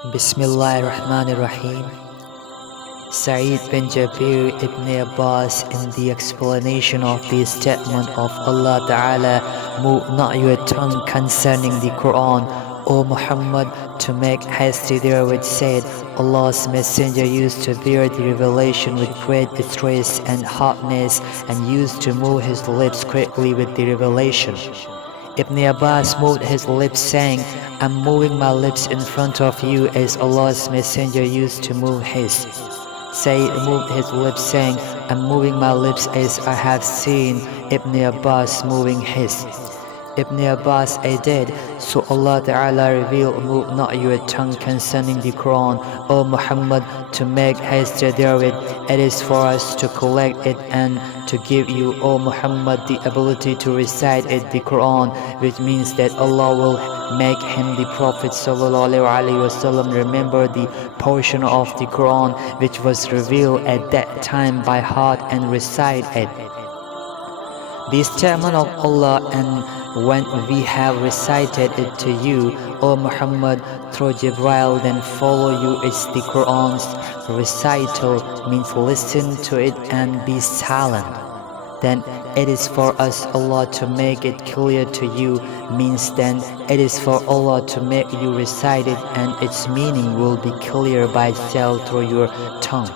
Bismillahir-Rahmanir-Rahim. Sa'id bin Jubair ibn Abbas, in the explanation of the statement of Allah Ta'ala, "Move not your tongue concerning the Qur'an, O Muhammad, to make haste therewith," said, Allah's Messenger used to bear the revelation with great stress and hardness, and used to move his lips quickly with the revelation. Ibn Abbas moved his lips, saying, "I'm moving my lips in front of you as Allah's Messenger used to move his." Sayyid moved his lips, saying, "I'm moving my lips as I have seen Ibn Abbas moving his." Ibn Abbas added, "So Allah Ta'ala revealed, 'Move not your tongue concerning the Qur'an, O Muhammad, to make haste therewith. It is for us to collect it and to give you, O Muhammad, the ability to recite it, the Qur'an,' which means that Allah will make him, the Prophet ﷺ, remember the portion of the Qur'an which was revealed at that time by heart and recite it." The statement of Allah, "And when we have recited it to you, O Muhammad, through Gabriel, then follow you," is the Qur'an's recital, means listen to it and be silent. "Then it is for us, Allah, to make it clear to you," means then it is for Allah to make you recite it, and its meaning will be clear by itself through your tongue.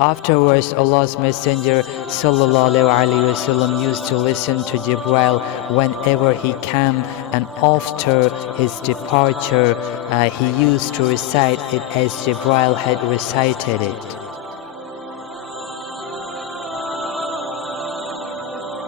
Afterwards, Allah's Messenger ﷺ used to listen to Gabriel whenever he came, and after his departure, he used to recite it as Gabriel had recited it.